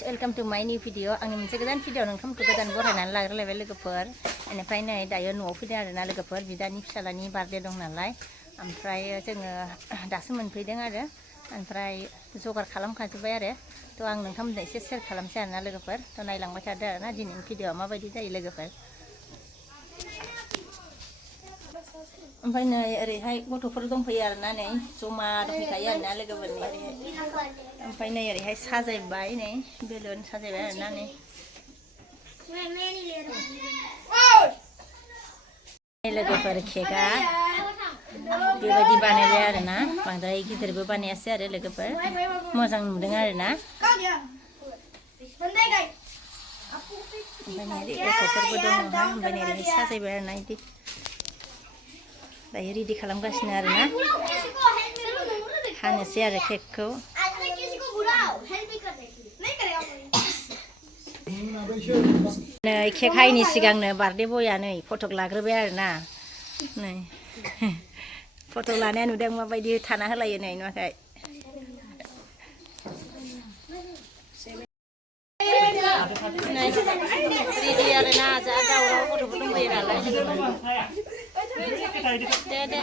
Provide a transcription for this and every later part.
guys, welcome to my new video. आंनि मोनसे गोदान भिडिअ नोंथांमोनखौ गोदान बरायनानै लाग्रोलायबाय लोगोफोर बेनिफ्राय नै दायो न'आव फैदों आरोना लोगोफोर बिदानि फिसालानि बार्थडे दं नालाय ओमफ्राय जोङो दासो मोनफैदों आरो ओमफ्राय जगार खालामखाजोब्बाय आरो थ' आं नोंथांमोननो एसे शेयार खालामसै आरोना लोगोफोर थ' नायलांबाय थादो आरोना दिनैनि भिडिअआ माबायदि जायो लोगोफोर ओमफ्राय नै ओरैहाय गथ'फोर दंफैयो आरोना नै जमा दंफैखायो आरोना लोगोफोरनि ओमफ्राय नै ओरैहाय साजायबाय नै बेलुन साजायबाय आरोना नै लोगोफोर केकआ बेबायदि बानायबाय आरोना बांद्राय गिदिरबो बानायासै आरो लोगोफोर मोजां नुदों आरोना ओमफ्राय नै गथ'फोरबो दङ ओमफ्राय नै ओरैहाय साजायबाय आरोना बिदि दायो रेडि खालामगासिनो आरोना हानोसै आरो केकखौ नै केक हायिनि सिगांनो बार्थडे बयआ नै फटक लाग्रोबाय आरोना नै फटक लानाया नुदों माबायदि थाना होलायो नै नुवाखै रेडि आरोना जा दावराव गथ'फोर दंफैयो नालाय दे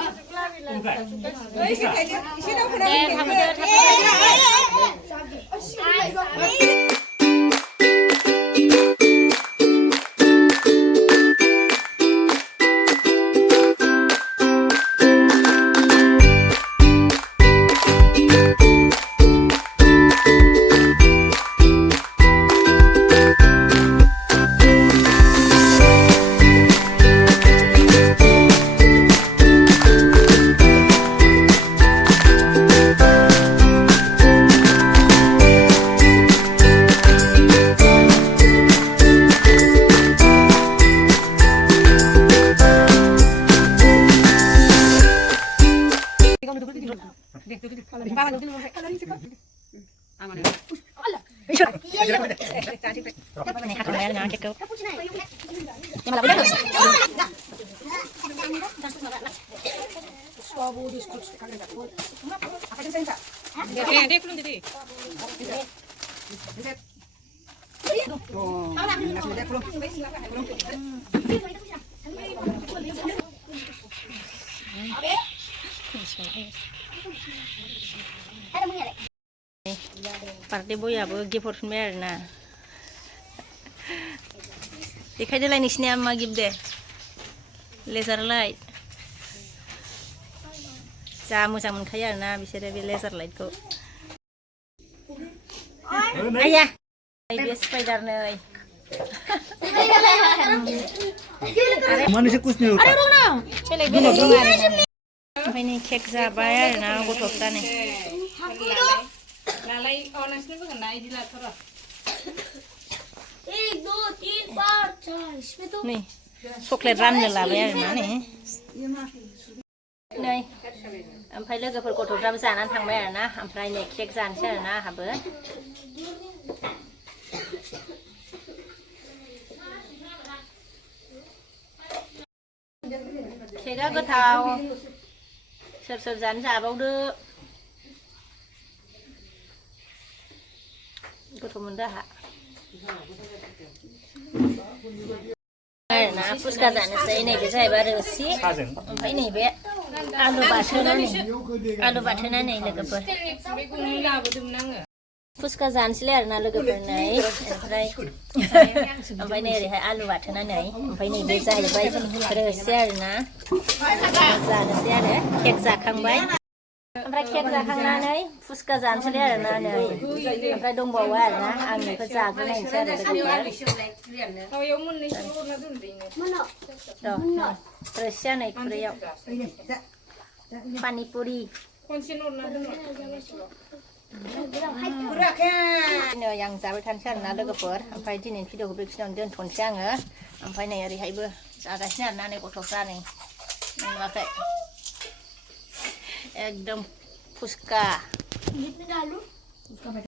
बार्थडे बयआबो गिफ्ट हरफिनबाय आरोना देखायदोलाय नोंसिनिया मा गिफ्ट दे लेजार लाइट जा मोजां मोनखायो आरोना बिसोरो बे लेजार लाइटखौ आया बे स्पाइडार नै ओमफ्राय नै केक जाबाय आरोना गथ'फ्रा नै नै चक्लेट राननो लाबाय आरोना नै ओमफ्राय लोगोफोर गथ'फ्राबो जानानै थांबाय आरोना ओमफ्राय नै केक जानोसै आरोना आंहाबो केकआ गोथाव सोर सोर जानो जाबावदो गोथाव मोनदो आंहा आरोना फुसका जानोसै नैबे जाहैबाय रोसि ओमफ्राय नैबे आलु बाथोना नै लोगोफोर फुसका जानोसैलाय आरोना लोगोफोर नै ओमफ्राय नै ओरैहाय आलु बाथोना नै ओमफ्राय नैबे जाहैबाय रोसि आरोना जानोसै आरो केक जाखांबाय ओमफ्राय केक जाखांनानै फुसका जानोसैलाय आरोना नै ओमफ्राय दंबावो आरोना आं बेखौ जाग्रोनायनोसै आरो रोसिया नै खुरैयाव पानिपुरि नै आं जाबाय थानोसै आरोना लोगोफोर ओमफ्राय दिनैनि भिडिअखौ बेखिनियावनो दोनथ'नोसै आङो ओमफ्राय नै ओरैहायबो जागासिनो आरोना नै गथ'फ्रा नै नुवाखै एकदम फुसका